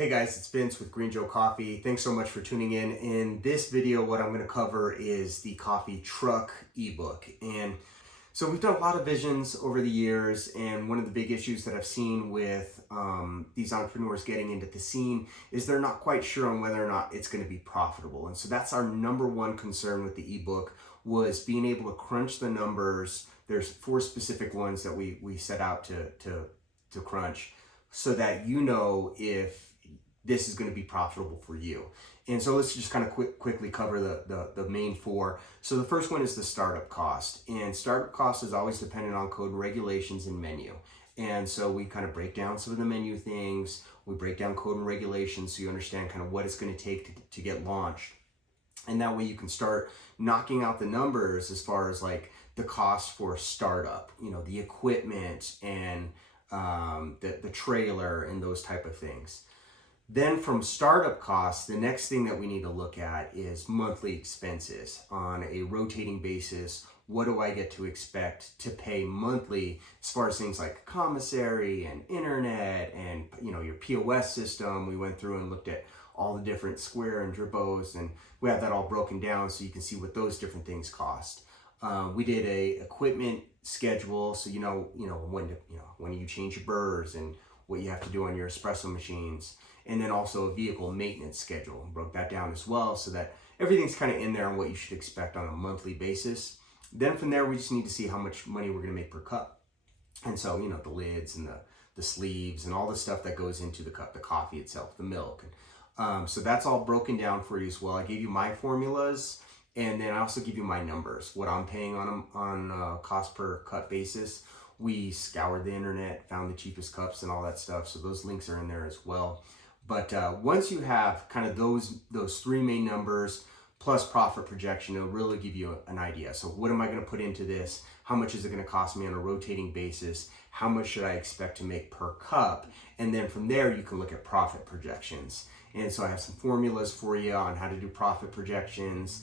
Hey guys, it's Vince with Green Joe Coffee. Thanks so much for tuning in. In this video, what I'm going to cover is the Coffee Truck Ebook. And so we've done a lot of visions over the years, and one of the big issues that I've seen with these entrepreneurs getting into the scene is they're not quite sure on whether or not it's going to be profitable. And so that's our number one concern with the ebook, was being able to crunch the numbers. There's 4 specific ones that we set out to crunch, so that you know if this is going to be profitable for you. And so let's just kind of quickly cover the main 4. So the first one is the startup cost. And startup cost is always dependent on code and regulations and menu. And so we kind of break down some of the menu things. We break down code and regulations so you understand kind of what it's going to take to get launched. And that way you can start knocking out the numbers as far as like the cost for startup, you know, the equipment and the trailer and those type of things. Then from startup costs, the next thing that we need to look at is monthly expenses on a rotating basis. What do I get to expect to pay monthly as far as things like commissary and internet and, you know, your POS system? We went through and looked at all the different Square and Dribos, and we have that all broken down so you can see what those different things cost. We did a equipment schedule, so you know when you change your burrs and what you have to do on your espresso machines. And then also a vehicle maintenance schedule. Broke that down as well so that everything's kind of in there on what you should expect on a monthly basis. Then from there, we just need to see how much money we're going to make per cup. And so, you know, the lids and the sleeves and all the stuff that goes into the cup, the coffee itself, the milk. So that's all broken down for you as well. I gave you my formulas, and then I also give you my numbers, what I'm paying on a cost per cup basis. We scoured the internet, found the cheapest cups and all that stuff. So those links are in there as well. But once you have kind of those 3 main numbers plus profit projection, it'll really give you an idea. So what am I going to put into this? How much is it going to cost me on a rotating basis? How much should I expect to make per cup? And then from there, you can look at profit projections. And so I have some formulas for you on how to do profit projections,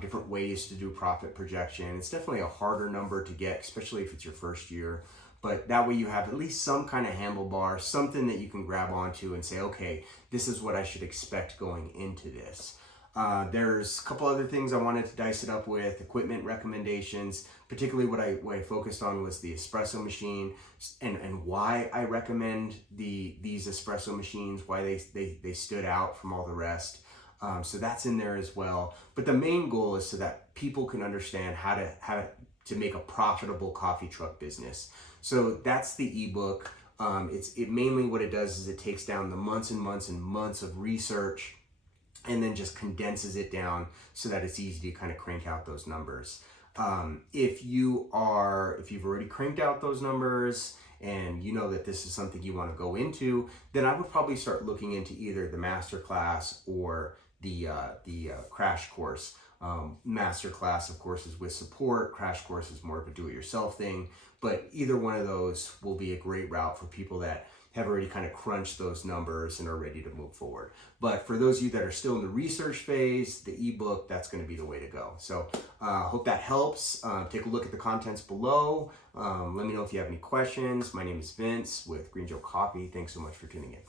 different ways to do profit projection. It's definitely a harder number to get, especially if it's your first year. But that way you have at least some kind of handlebar, something that you can grab onto and say, okay, this is what I should expect going into this. There's a couple other things I wanted to dice it up with, equipment recommendations. Particularly what I focused on was the espresso machine and why I recommend these espresso machines, why they stood out from all the rest. So that's in there as well. But the main goal is so that people can understand how to make a profitable coffee truck business. So that's the ebook. It mainly what it does is it takes down the months and months and months of research and then just condenses it down so that it's easy to kind of crank out those numbers. If you've already cranked out those numbers and you know that this is something you want to go into, then I would probably start looking into either the masterclass or the crash course. Masterclass, of course, is with support. Crash course is more of a do-it-yourself thing. But either one of those will be a great route for people that have already kind of crunched those numbers and are ready to move forward. But for those of you that are still in the research phase, the ebook, that's going to be the way to go. So hope that helps. Take a look at the contents below. Let me know if you have any questions. My name is Vince with Green Joe Coffee. Thanks so much for tuning in.